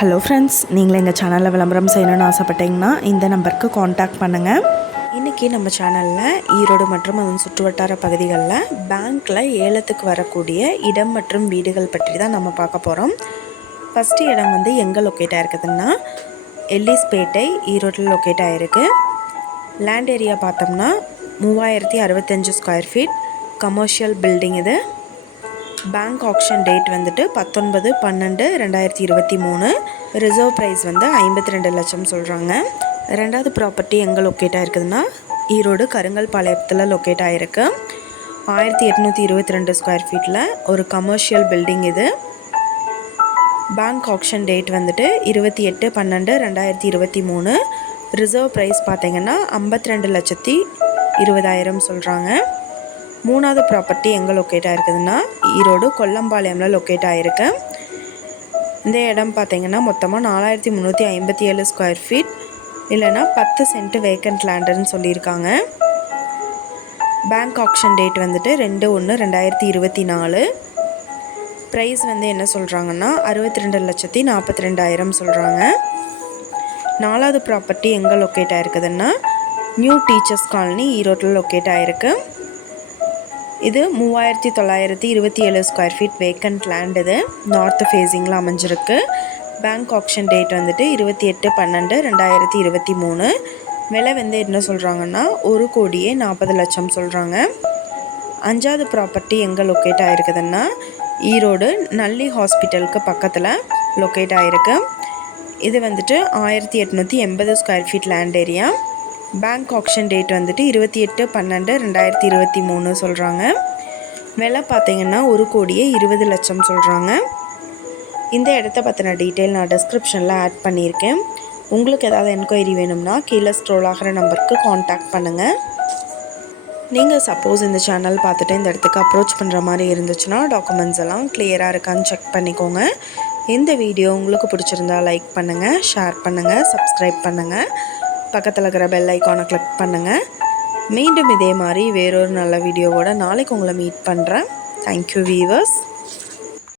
Hello friends, நீங்கள் எங்கள் சேனலில் விளம்பரம் செய்யணும்னு ஆசைப்பட்டீங்கன்னா இந்த நம்பருக்கு காண்டாக்ட் பண்ணுங்கள். இன்றைக்கி நம்ம சேனலில் ஈரோடு மற்றும் அதன் சுற்றுவட்டார பகுதிகளில் பேங்க்கில் ஏலத்துக்கு வரக்கூடிய இடம் மற்றும் வீடுகள் பற்றி தான் நம்ம பார்க்க போகிறோம். ஃபஸ்ட்டு இடம் வந்து எங்கே லொக்கேட் ஆகிருக்குதுன்னா எல்லிஸ்பேட்டை, ஈரோட்டில் லொக்கேட் ஆகிருக்கு. லேண்ட் ஏரியா பார்த்தோம்னா 3065 ஸ்கொயர் ஃபீட் கமர்ஷியல் பில்டிங். இது பேங்க் ஆக்ஷன் டேட் வந்துட்டு 19/12/2023. ரிசர்வ் ப்ரைஸ் வந்து 52 லட்சம் சொல்கிறாங்க. ரெண்டாவது ப்ராப்பர்ட்டி எங்கே லொக்கேட் ஆகிருக்குதுன்னா ஈரோடு கருங்கல்பாளையத்தில் லொக்கேட் ஆகிருக்கு. 1822 ஸ்கொயர் ஃபீட்டில் ஒரு கமர்ஷியல் பில்டிங். இது பேங்க் ஆக்ஷன் டேட் வந்துட்டு 28/12/2023. ரிசர்வ் ப்ரைஸ் பார்த்திங்கன்னா 52,20,000 சொல்கிறாங்க. மூணாவது ப்ராப்பர்ட்டி எங்கே லொக்கேட் ஆகிருக்குதுன்னா ஈரோடு கொல்லம்பாளையமில் லொக்கேட் ஆகிருக்கு. இந்த இடம் பார்த்திங்கன்னா மொத்தமாக 4357 ஸ்கொயர் ஃபீட், இல்லைனா 10 சென்ட் வேக்கண்ட் லேண்டுன்னு சொல்லியிருக்காங்க. பேங்க் ஆக்ஷன் டேட் வந்துட்டு 2/1/2024. ப்ரைஸ் வந்து என்ன சொல்கிறாங்கன்னா 62,42,000 சொல்கிறாங்க. நாலாவது ப்ராப்பர்ட்டி எங்கே லொக்கேட் ஆகிருக்குதுன்னா நியூ டீச்சர்ஸ் காலனி, ஈரோட்டில் லொக்கேட் ஆகிருக்கு. இது 3927 ஸ்கொயர் ஃபீட் வேக்கண்ட் லேண்ட். இது நார்த் ஃபேஸிங்கில் அமைஞ்சிருக்கு. பேங்க் ஆக்ஷன் டேட் வந்துட்டு 28/12/2023. விலை வந்து என்ன சொல்கிறாங்கன்னா 1,40,00,000 சொல்கிறாங்க. அஞ்சாவது ப்ராப்பர்ட்டி எங்கே லொக்கேட் ஆகிருக்குதுன்னா ஈரோடு நல்லி ஹாஸ்பிட்டலுக்கு பக்கத்தில் லொக்கேட் ஆகிருக்கு. இது வந்துட்டு 1880 square feet land area. Bank auction date வந்துட்டு 28/12/2023 சொல்கிறாங்க. விலை பார்த்திங்கன்னா 1,20,00,000 சொல்கிறாங்க. இந்த இடத்த பற்றின டீட்டெயில் நான் டிஸ்கிரிப்ஷனில் ஆட் பண்ணியிருக்கேன். உங்களுக்கு ஏதாவது என்கொயரி வேணும்னா கீழே ஸ்க்ரோல் ஆகிற நம்பருக்கு காண்டாக்ட் பண்ணுங்கள். நீங்கள் சப்போஸ் இந்த சேனல் பார்த்துட்டு இந்த இடத்துக்கு அப்ரோச் பண்ணுற மாதிரி இருந்துச்சுன்னா டாக்குமெண்ட்ஸ் எல்லாம் கிளியராக இருக்கான்னு செக் பண்ணிக்கோங்க. இந்த வீடியோ உங்களுக்கு பிடிச்சிருந்தா லைக் பண்ணுங்கள், ஷேர் பண்ணுங்கள், சப்ஸ்கிரைப் பண்ணுங்கள். பக்கத்தில் இருக்கிற பெல் ஐக்கானை கிளிக் பண்ணுங்கள். மீண்டும் இதே மாதிரி வேறொரு நல்ல வீடியோவோட நாளைக்கு உங்களை மீட் பண்ணுறேன். Thank you viewers.